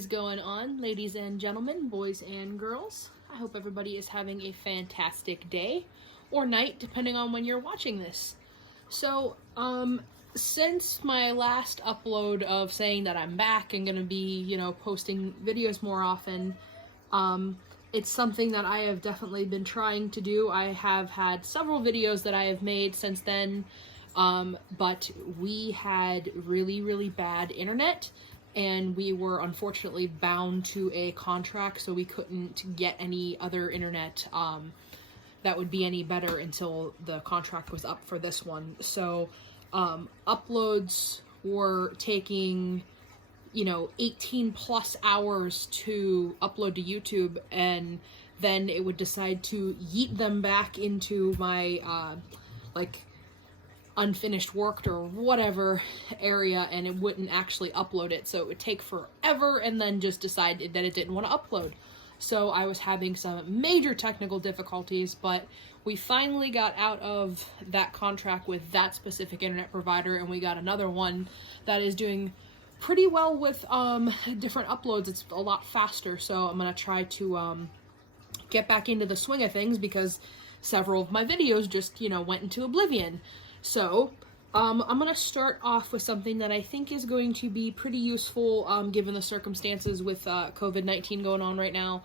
is going on, ladies and gentlemen, boys and girls? I hope everybody is having a fantastic day or night, depending on when you're watching this. So, since my last upload of saying that I'm back and gonna be, posting videos more often, it's something that I have definitely been trying to do. I have had several videos that I have made since then, but we had really, really bad internet, and we were unfortunately bound to a contract, so we couldn't get any other internet that would be any better until the contract was up for this one. So uploads were taking 18 plus hours to upload to YouTube, and then it would decide to yeet them back into my unfinished work or whatever area, and it wouldn't actually upload it, so it would take forever and then just decided that it didn't want to upload. So I was having some major technical difficulties, but we finally got out of that contract with that specific internet provider, and we got another one that is doing pretty well with different uploads. It's a lot faster, so I'm gonna try to get back into the swing of things, because several of my videos just went into oblivion. So I'm gonna start off with something that I think is going to be pretty useful given the circumstances with COVID-19 going on right now.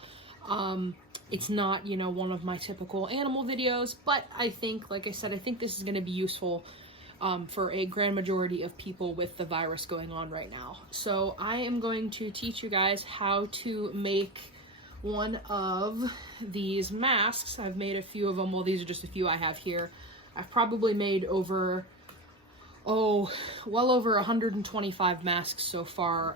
It's not one of my typical animal videos, but I think, like I said, I think this is going to be useful for a grand majority of people with the virus going on right now. So I am going to teach you guys how to make one of these masks. I've made a few of them. Well, these are just a few I have here. I've probably made well over 125 masks so far,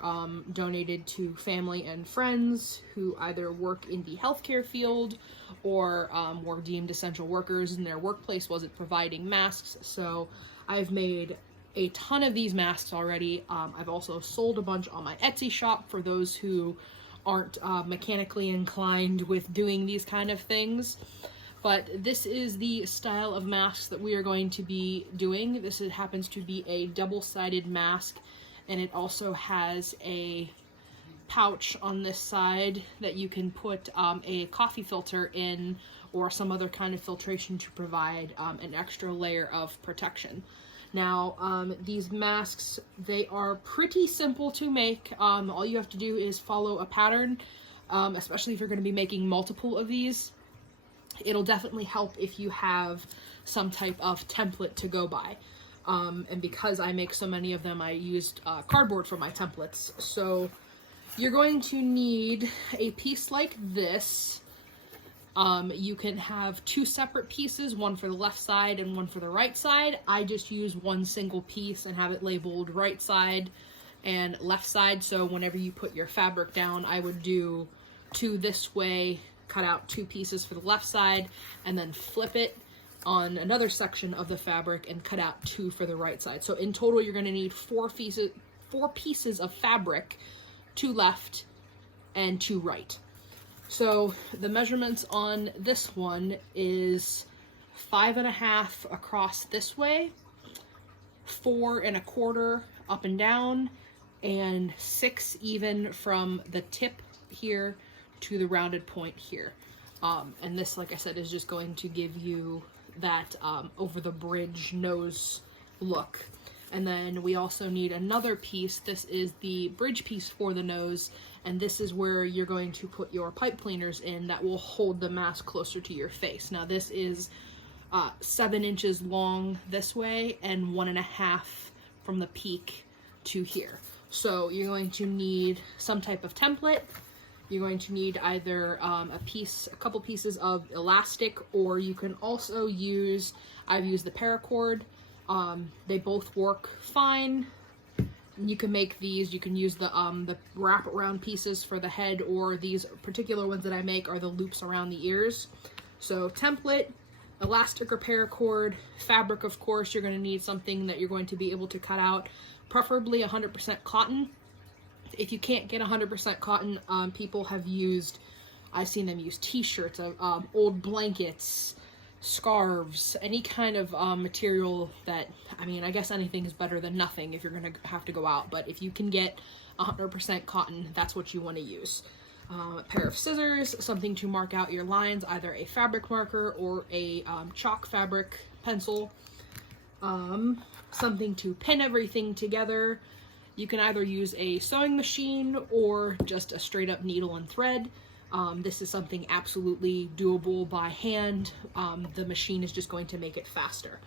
donated to family and friends who either work in the healthcare field or were deemed essential workers and their workplace wasn't providing masks. So I've made a ton of these masks already. I've also sold a bunch on my Etsy shop for those who aren't mechanically inclined with doing these kind of things. But this is the style of masks that we are going to be doing. This happens to be a double-sided mask, and it also has a pouch on this side that you can put a coffee filter in or some other kind of filtration to provide an extra layer of protection. Now, these masks, they are pretty simple to make. All you have to do is follow a pattern, especially if you're going to be making multiple of these. It'll definitely help if you have some type of template to go by. And because I make so many of them, I used cardboard for my templates. So you're going to need a piece like this. You can have two separate pieces, one for the left side and one for the right side. I just use one single piece and have it labeled right side and left side. So whenever you put your fabric down, I would do two this way, cut out two pieces for the left side, and then flip it on another section of the fabric and cut out two for the right side. So in total, you're going to need four pieces of fabric, two left and two right. So the measurements on this one is 5.5 across this way, 4 1/4 up and down, and 6 even from the tip here to the rounded point here. And this, like I said, is just going to give you that over the bridge nose look. And then we also need another piece. This is the bridge piece for the nose, and this is where you're going to put your pipe cleaners in that will hold the mask closer to your face. Now this is 7 inches long this way and 1.5 from the peak to here. So you're going to need some type of template. You're going to need either a couple pieces of elastic, or you can also use, I've used the paracord. They both work fine. You can make these, you can use the wraparound pieces for the head, or these particular ones that I make are the loops around the ears. So template, elastic or paracord, fabric, of course, you're going to need something that you're going to be able to cut out, preferably 100% cotton. If you can't get 100% cotton, people have used, I've seen them use t-shirts, old blankets, scarves, any kind of material that, I mean, I guess anything is better than nothing if you're gonna have to go out, but if you can get 100% cotton, that's what you want to use. A pair of scissors, something to mark out your lines, either a fabric marker or a chalk fabric pencil, something to pin everything together. You can either use a sewing machine or just a straight up needle and thread. This is something absolutely doable by hand. The machine is just going to make it faster.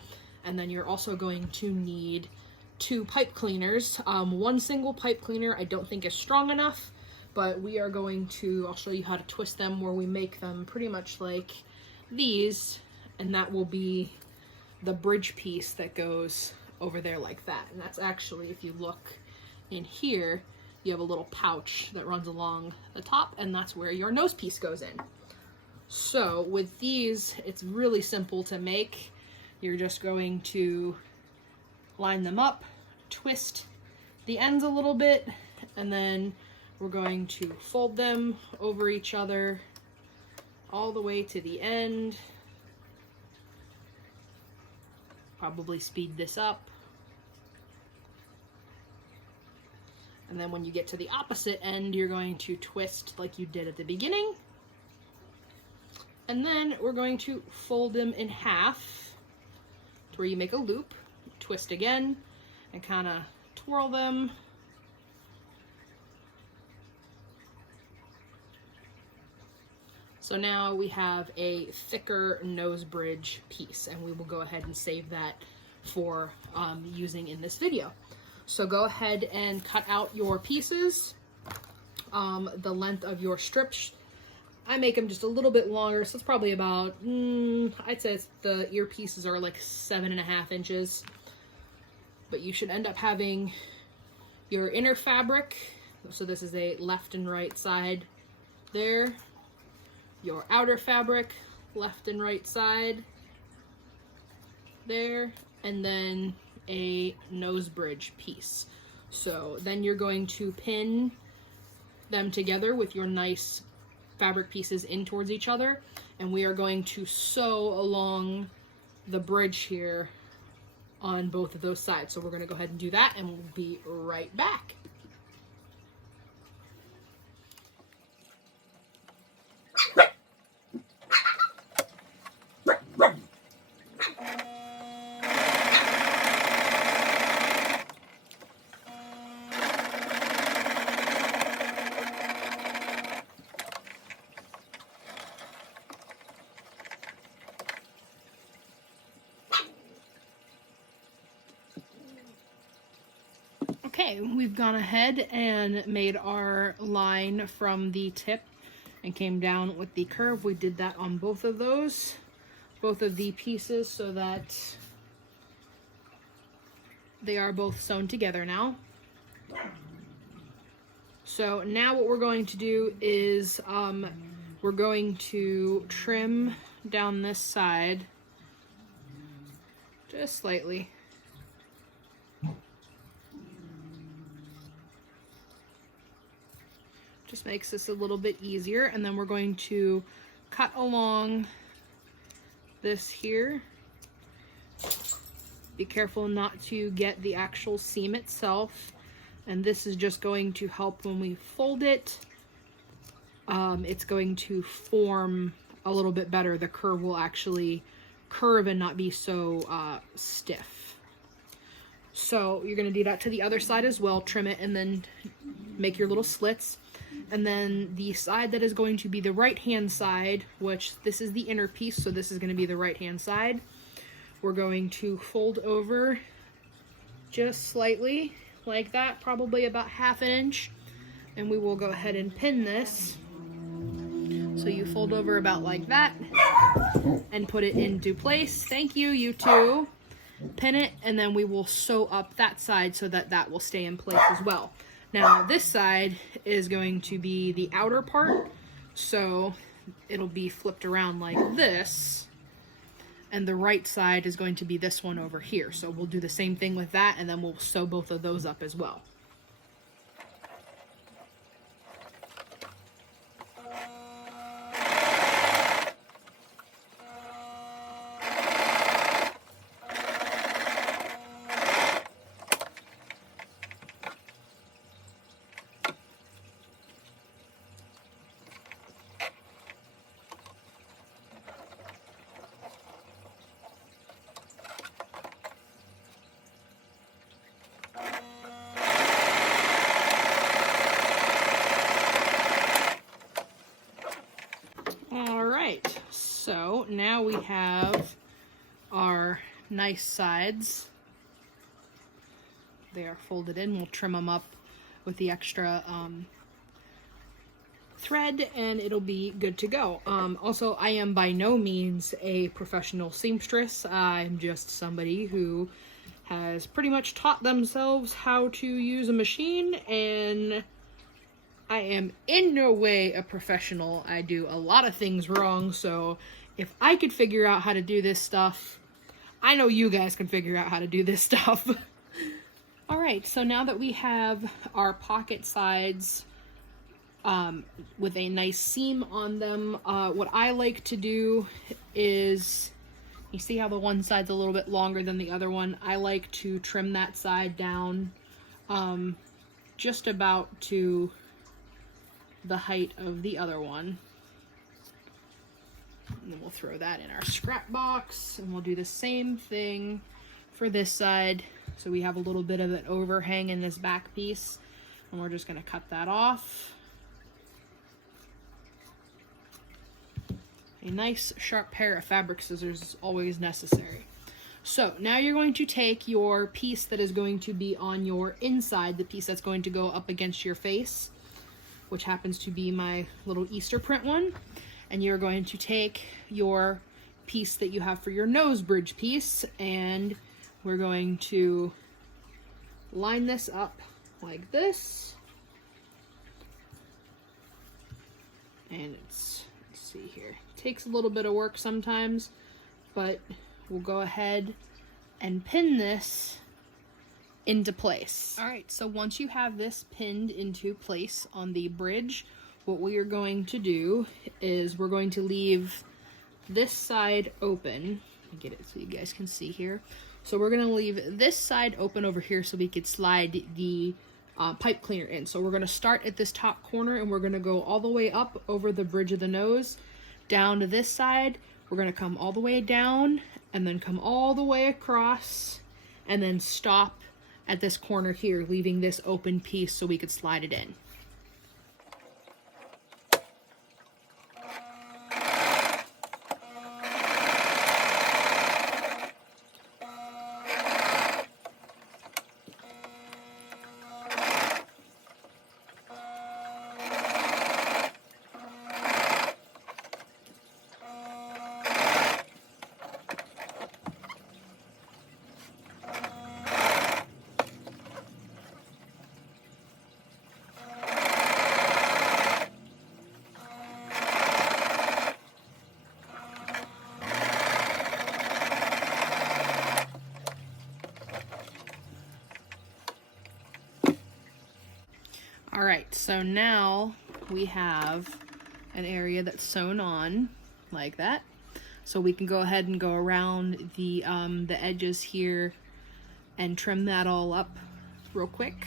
And then you're also going to need 2 pipe cleaners. One single pipe cleaner I don't think is strong enough, but we are going to, I'll show you how to twist them, where we make them pretty much like these, and that will be the bridge piece that goes over there like that. And that's actually, if you look in here, you have a little pouch that runs along the top, and that's where your nose piece goes in. So with these, it's really simple to make. You're just going to line them up, twist the ends a little bit, and then we're going to fold them over each other all the way to the end. Probably speed this up. And then when you get to the opposite end, you're going to twist like you did at the beginning. And then we're going to fold them in half to where you make a loop, twist again, and kind of twirl them. So now we have a thicker nose bridge piece, and we will go ahead and save that for using in this video. So go ahead and cut out your pieces, the length of your strips. I make them just a little bit longer, so it's probably about, I'd say the ear pieces are like 7.5 inches. But you should end up having your inner fabric, so this is a left and right side there. Your outer fabric, left and right side there, and then a nose bridge piece. So then you're going to pin them together with your nice fabric pieces in towards each other, and we are going to sew along the bridge here on both of those sides. So we're going to go ahead and do that, and we'll be right back. Okay, we've gone ahead and made our line from the tip and came down with the curve. We did that on both of those, both of the pieces, so that they are both sewn together now. So now what we're going to do is we're going to trim down this side just slightly. Just makes this a little bit easier, and then we're going to cut along this here. Be careful not to get the actual seam itself, and this is just going to help when we fold it. It's going to form a little bit better. The curve will actually curve and not be so stiff. So you're going to do that to the other side as well. Trim it and then make your little slits. And then the side that is going to be the right hand side, which this is the inner piece, so this is going to be the right hand side, we're going to fold over just slightly like that, probably about 1/2 inch, and we will go ahead and pin this. So you fold over about like that and put it into place. Thank you, you two. Pin it, and then we will sew up that side so that that will stay in place as well. Now this side is going to be the outer part, so it'll be flipped around like this, and the right side is going to be this one over here. So we'll do the same thing with that, and then we'll sew both of those up as well. now we have our nice sides. They are folded in. We'll trim them up with the extra thread and it'll be good to go. Also, I am by no means a professional seamstress. I'm just somebody who has pretty much taught themselves how to use a machine, and I am in no way a professional. I do a lot of things wrong, so if I could figure out how to do this stuff, I know you guys can figure out how to do this stuff. Alright, so now that we have our pocket sides with a nice seam on them, what I like to do is, you see how the one side's a little bit longer than the other one? I like to trim that side down just about to the height of the other one. And then we'll throw that in our scrap box, and we'll do the same thing for this side. So we have a little bit of an overhang in this back piece, and we're just going to cut that off. A nice sharp pair of fabric scissors is always necessary. So now you're going to take your piece that is going to be on your inside, the piece that's going to go up against your face, which happens to be my little Easter print one, and you're going to take your piece that you have for your nose bridge piece, and we're going to line this up like this. And let's see here. Takes a little bit of work sometimes, but we'll go ahead and pin this into place. All right, so once you have this pinned into place on the bridge, what we are going to do is we're going to leave this side open. Let me get it so you guys can see here. So we're going to leave this side open over here so we could slide the pipe cleaner in. So we're going to start at this top corner, and we're going to go all the way up over the bridge of the nose down to this side. We're going to come all the way down and then come all the way across and then stop at this corner here, leaving this open piece so we could slide it in. Alright, so now we have an area that's sewn on like that. So we can go ahead and go around the edges here and trim that all up real quick.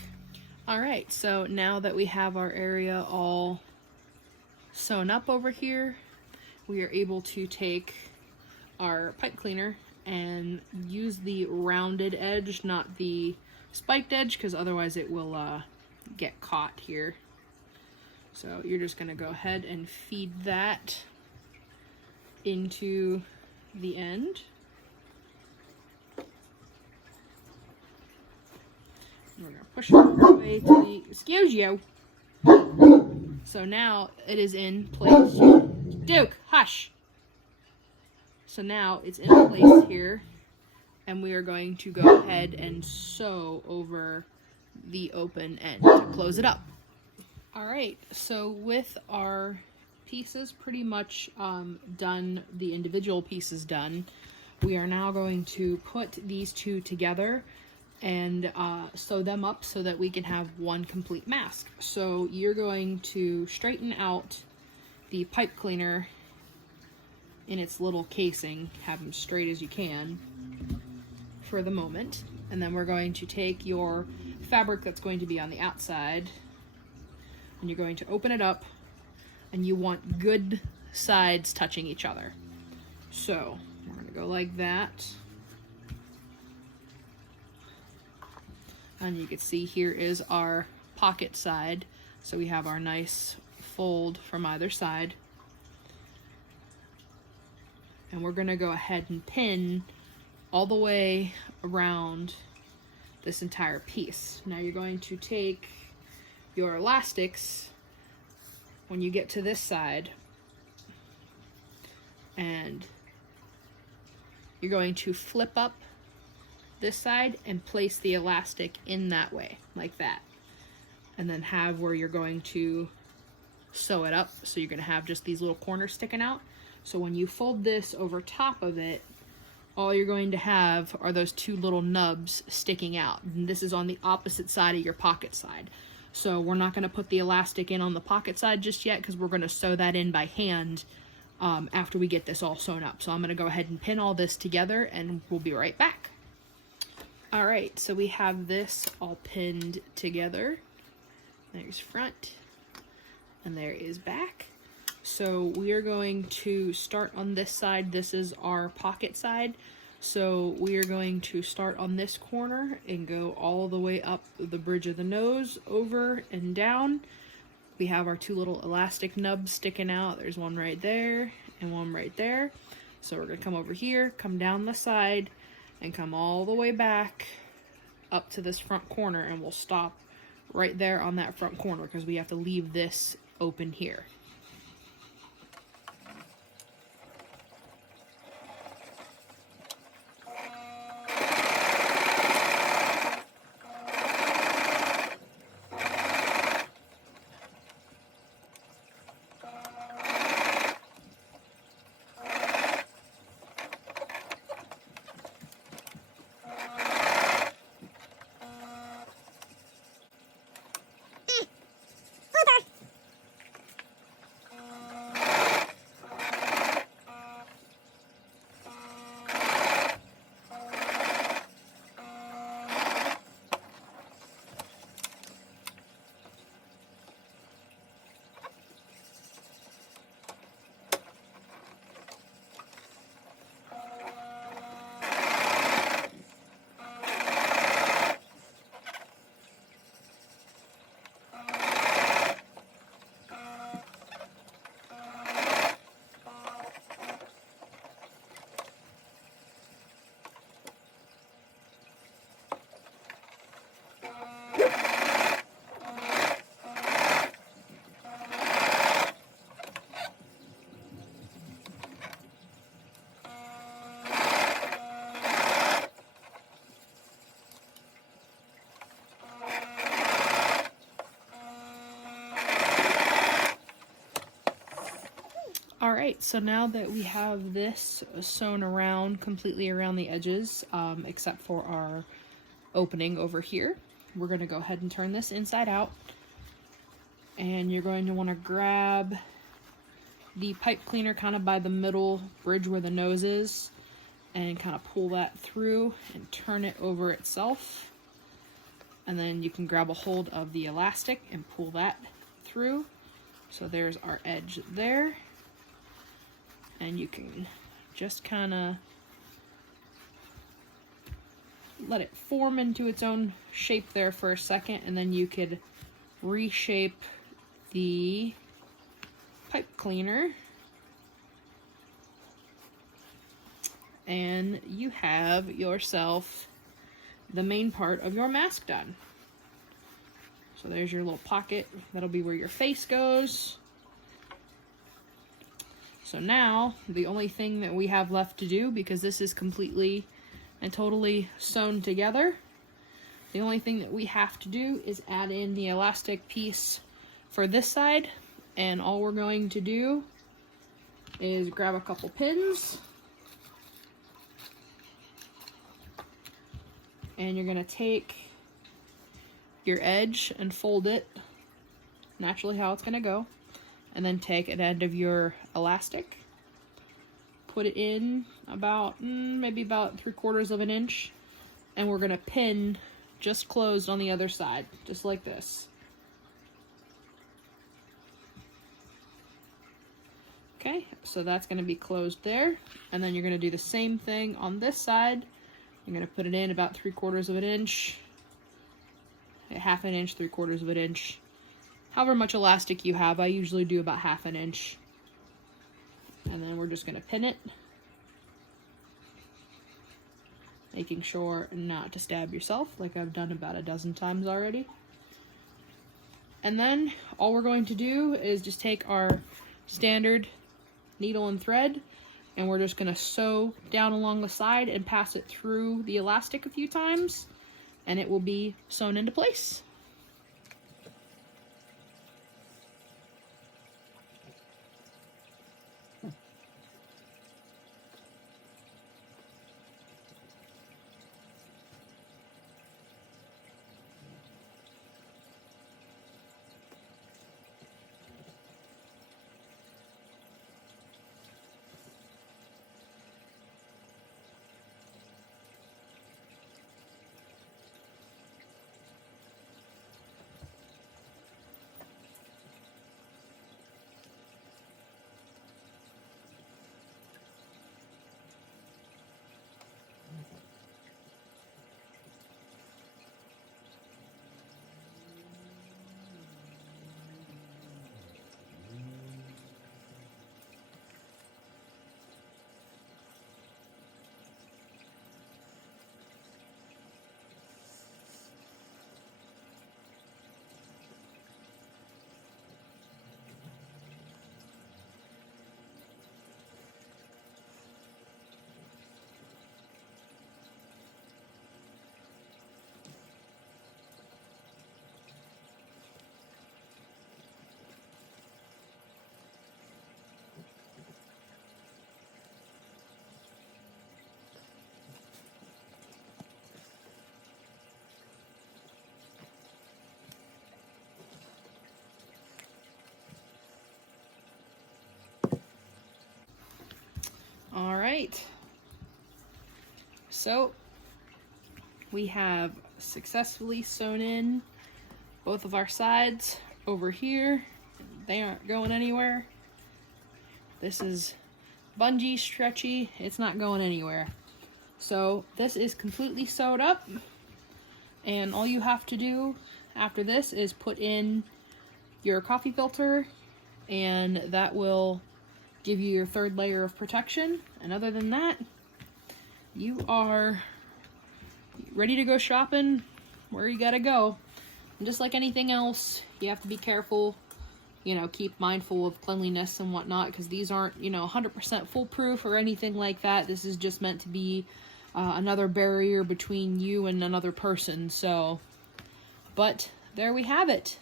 Alright, so now that we have our area all sewn up over here, we are able to take our pipe cleaner and use the rounded edge, not the spiked edge, because otherwise it will get caught here. So you're just going to go ahead and feed that into the end. We're going to push it all the way to the, excuse you. So now it is in place. Duke, hush. So now it's in place here, and we are going to go ahead and sew over the open end to close it up. Alright, so with our pieces pretty much done, the individual pieces done, we are now going to put these two together and sew them up so that we can have one complete mask. So you're going to straighten out the pipe cleaner in its little casing, have them straight as you can for the moment, and then we're going to take your fabric that's going to be on the outside, and you're going to open it up, and you want good sides touching each other. So we're going to go like that, and you can see here is our pocket side, so we have our nice fold from either side, and we're gonna go ahead and pin all the way around this entire piece. Now you're going to take your elastics when you get to this side, and you're going to flip up this side and place the elastic in that way, like that. And then have where you're going to sew it up. So you're gonna have just these little corners sticking out. So when you fold this over top of it, all you're going to have are those two little nubs sticking out. And this is on the opposite side of your pocket side. So we're not gonna put the elastic in on the pocket side just yet, because we're gonna sew that in by hand after we get this all sewn up. So I'm gonna go ahead and pin all this together and we'll be right back. All right, so we have this all pinned together. There's front and there is back. So we are going to start on this side. This is our pocket side. So we are going to start on this corner and go all the way up the bridge of the nose, over and down. We have our two little elastic nubs sticking out. There's one right there and one right there. So we're gonna come over here, come down the side, and come all the way back up to this front corner, and we'll stop right there on that front corner because we have to leave this open here. Alright, so now that we have this sewn around, completely around the edges, except for our opening over here, we're going to go ahead and turn this inside out. And you're going to want to grab the pipe cleaner kind of by the middle bridge where the nose is, and kind of pull that through and turn it over itself. And then you can grab a hold of the elastic and pull that through. So there's our edge there. And you can just kind of let it form into its own shape there for a second, and then you could reshape the pipe cleaner, and you have yourself the main part of your mask done. So there's your little pocket. That'll be where your face goes. So now, the only thing that we have left to do, because this is completely and totally sewn together, the only thing that we have to do is add in the elastic piece for this side. And all we're going to do is grab a couple pins. And you're going to take your edge and fold it naturally how it's going to go. And then take an end of your elastic, put it in about, maybe about 3/4 of an inch, and we're gonna pin just closed on the other side, just like this. Okay, so that's gonna be closed there, and then you're gonna do the same thing on this side. You're gonna put it in about 3/4 of an inch, a 1/2 inch, 3/4 of an inch. However much elastic you have, I usually do about 1/2 inch. And then we're just going to pin it making sure not to stab yourself like I've done about a dozen times already. And then all we're going to do is just take our standard needle and thread, and we're just going to sew down along the side and pass it through the elastic a few times, and it will be sewn into place. All right, so we have successfully sewn in both of our sides over here. They aren't going anywhere. This is bungee, stretchy, it's not going anywhere. So this is completely sewed up, and all you have to do after this is put in your coffee filter, and that will give you your third layer of protection. And other than that, you are ready to go shopping where you gotta go. And just like anything else, you have to be careful, you know, keep mindful of cleanliness and whatnot, because these aren't, you know, 100% foolproof or anything like that. This is just meant to be another barrier between you and another person. So, but there we have it.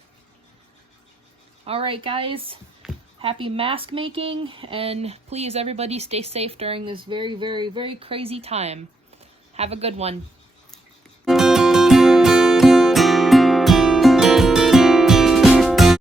All right, guys. Happy mask making, and please everybody stay safe during this very, very, very crazy time. Have a good one.